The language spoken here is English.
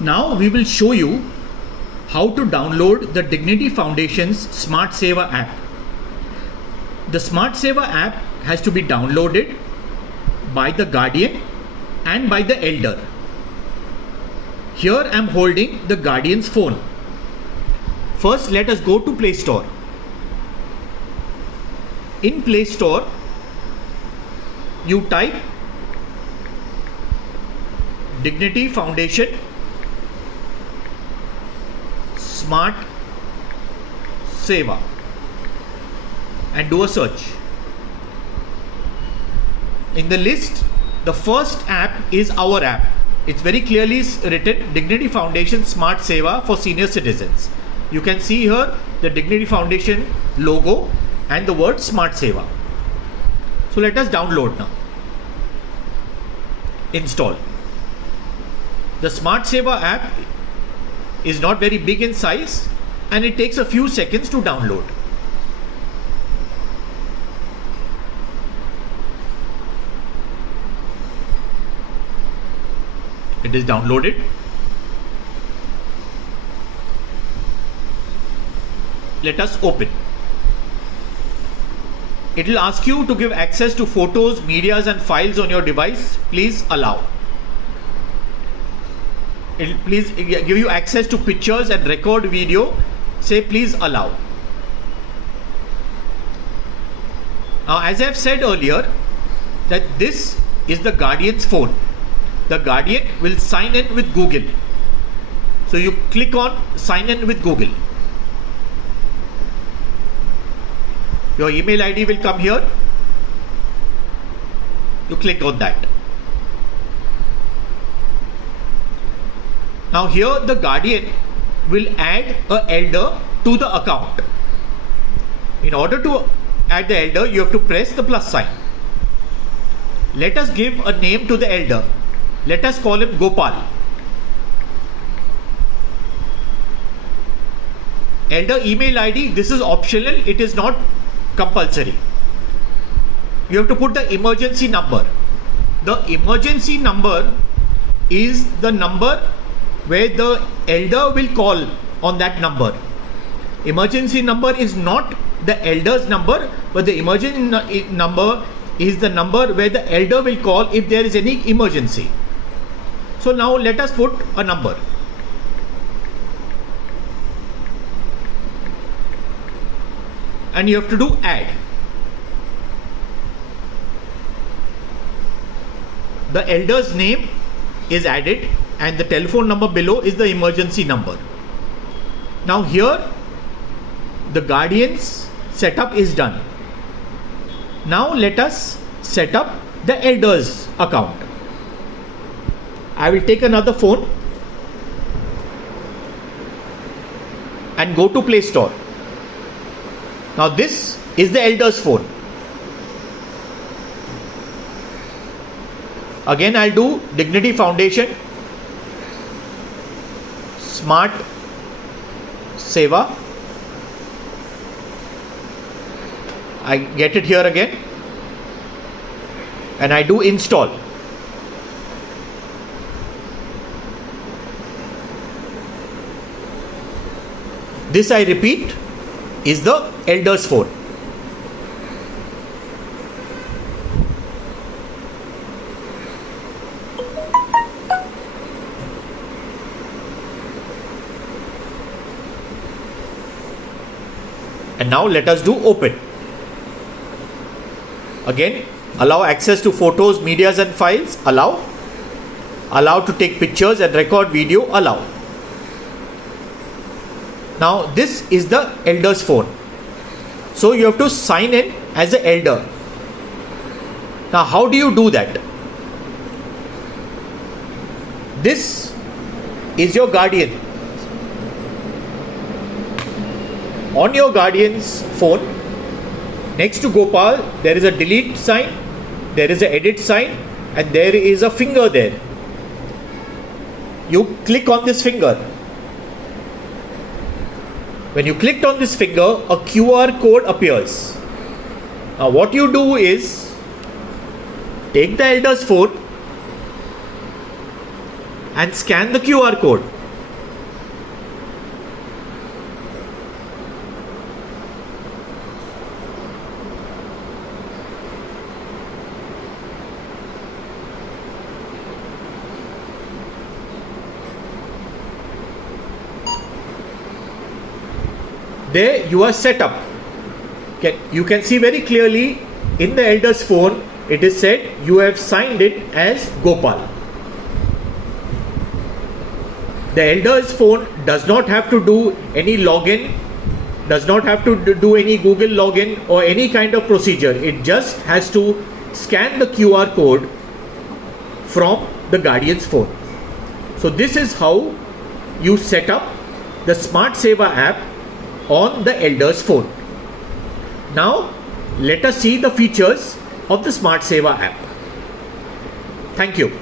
Now we will show you how to download the Dignity Foundation's Smart Seva app. The Smart Seva app has to be downloaded by the guardian and by the elder. Here I am holding the guardian's phone. First, let us go to Play Store. In Play Store, you type Dignity Foundation Smart Seva and do a search. In the list, the first app is our app. It's very clearly written Dignity Foundation Smart Seva for senior citizens. You can see here the Dignity Foundation logo and the word Smart Seva. So let us download now. Install. The Smart Seva app is not very big in size and it takes a few seconds to download. It is downloaded. Let us open. It will ask you to give access to photos, medias and files on your device. Please allow. It will please give you access to pictures and record video. Say please allow. Now, as I have said earlier, that this is the guardian's phone. The guardian will sign in with Google. So you click on sign in with Google. Your email ID will come here. You click on that. Now here the guardian will add an elder to the account. In order to add the elder, you have to press the plus sign. Let us give a name to the elder. Let us call him Gopal. Elder email ID, this is optional, it is not compulsory. You have to put the emergency number. The emergency number is the number where the elder will call on that number. Emergency number is not the elder's number, but the emergency number is the number where the elder will call if there is any emergency. So now let us put a number. And you have to do add. The elder's name is added and the telephone number below is the emergency number. Now here the guardian's setup is done. Now let us set up the elder's account. I will take another phone and go to Play Store. Now this is the elder's phone. Again I'll do Dignity Foundation Smart Seva. I get it here again and I do install. This, I repeat, is the elder's phone. And now let us do open. Again, allow access to photos, medias and files. Allow. Allow to take pictures and record video. Allow. Now this is the elder's phone. So you have to sign in as an elder. Now how do you do that? This is your guardian. On your guardian's phone, next to Gopal, there is a delete sign, there is an edit sign and there is a finger there. You click on this finger. When you clicked on this finger, a QR code appears. Now what you do is, take the elder's phone, and scan the QR code. There you are set up. Okay. You can see very clearly in the elder's phone, it is said you have signed it as Gopal. The elder's phone does not have to do any login, does not have to do any Google login or any kind of procedure. It just has to scan the QR code from the guardian's phone. So this is how you set up the Smart Seva app on the elder's phone. Now let us see the features of the Smart Seva app. Thank you.